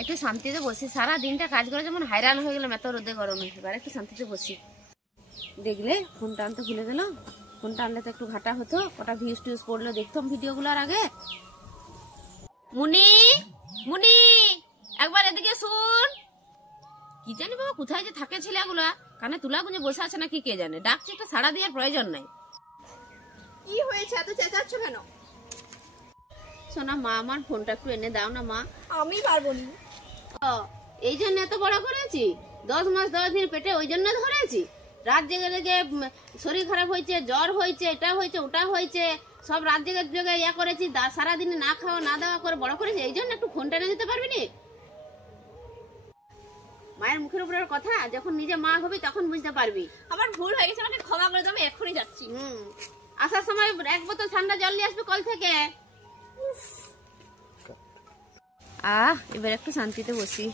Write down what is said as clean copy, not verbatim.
একটু শান্তিতে বসি, সারা দিনটা কাজ করে যেমন হায়রান হয়ে গেলাম এত রোদে গরমে। এবার একটু শান্তিতে বসি। দেখলে ফোনটা আনতে ভুলে গেল, ফোনটা আনলে তো একটু ঘাটা হতো, কটা ভিউজ টিউজ পড়লো দেখতাম ভিডিওগুলোর আগে। মুনি মুনি একবার এদিকে শুন। কি জানি বাবা কোথায় যে থাকে ছেলেগুলা, কানে তুলা গুঁজে বসে আছে নাকি কে জানে, ডাকছে একটা সাড়া দেওয়ার প্রয়োজন নাই। কি হয়েছে, এত চেঁচাচ্ছ কেন? শোনা মা, আমার ফোনটা একটু এনে দাও না মা। আমি পারবো না। এই জন্য এত বড় করেছি, 10 মাস 10 দিন পেটে, ওই জন্য ধরেছি। রাত জেগে জেগে শরীর খারাপ হয়েছে, জ্বর হয়েছে, এটা হয়েছে ওটা হয়েছে, সব রাত জেগে জেগে ইয়া করেছি, সারাদিনে না খাওয়া না দাওয়া করে বড় করেছি। এই জন্য একটু ফোনটা এনে দিতে পারবি না? মায়ের মুখের উপরের কথা, যখন নিজে মা হবি তখন বুঝতে পারবি। আমার ভুল হয়ে গেছে, আমাকে ক্ষমা করে দাও, আমি এক্ষুনি যাচ্ছি। আসার সময় 1 বোতল ঠান্ডা জল নিয়ে আসবে কল থেকে। এবার একটু শান্তিতে বসি।